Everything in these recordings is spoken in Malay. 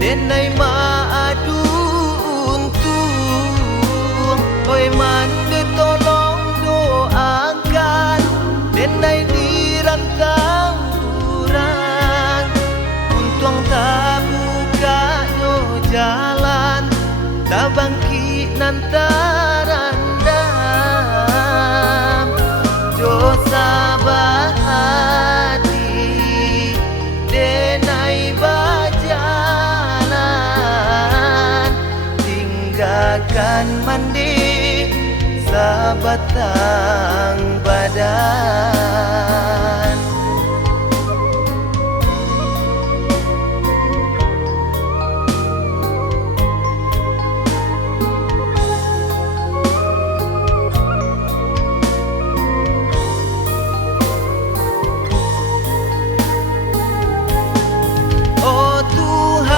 denai maadu untung. Oi mande tolong doakan denai dirantang urang. Untung tak buka yo jalan, tak bangkit nantaran dam. Jo sabah hati denai berjalan, tinggalkan mandi sabatang badan. Oh Tuhan,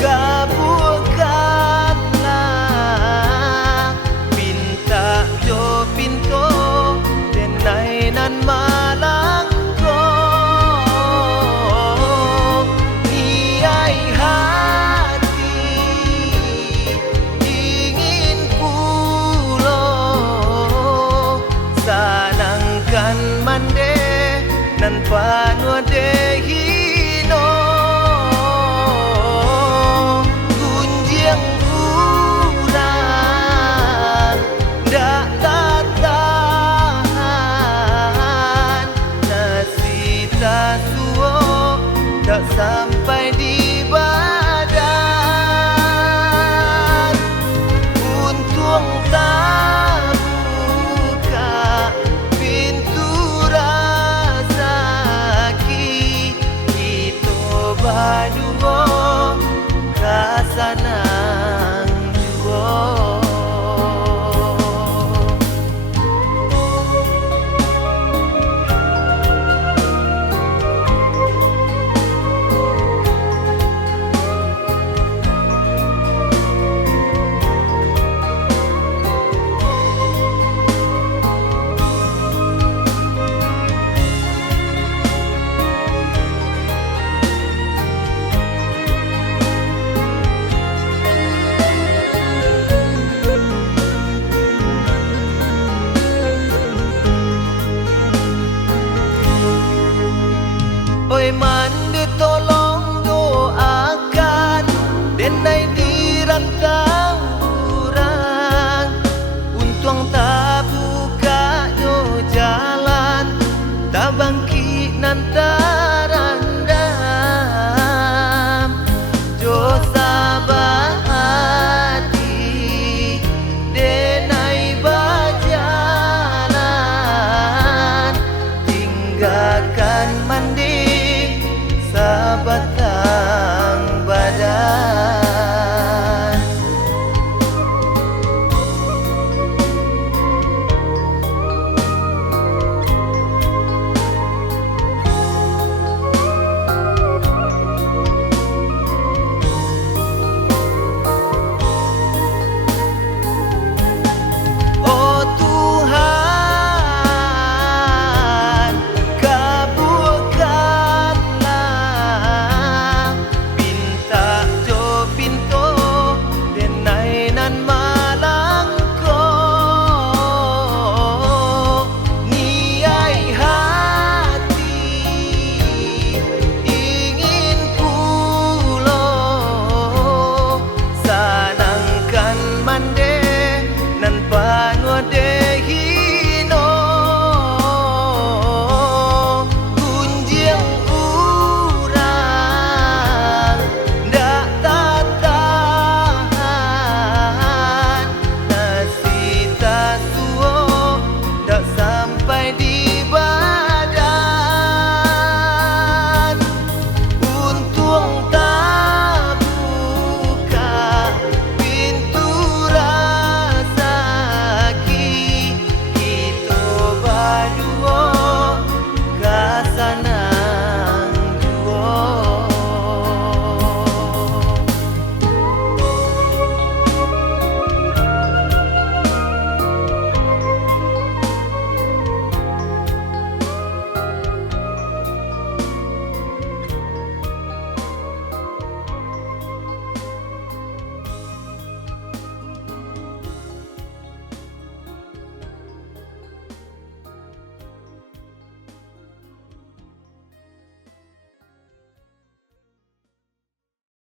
kabulkanlah pinta jo pinto denai nan malangko. Niai hati ingin pulo, sanangkan mande nan panua dehino. Gunjang urang dak tahan, nasita suo tak sampai di badan. Untung tak buka pintu rezeki, kita baduo kasanang juo. Oi mande tolong doakan denai dirantang urang. Untung tak buka yo jalan, tak bangkit nanti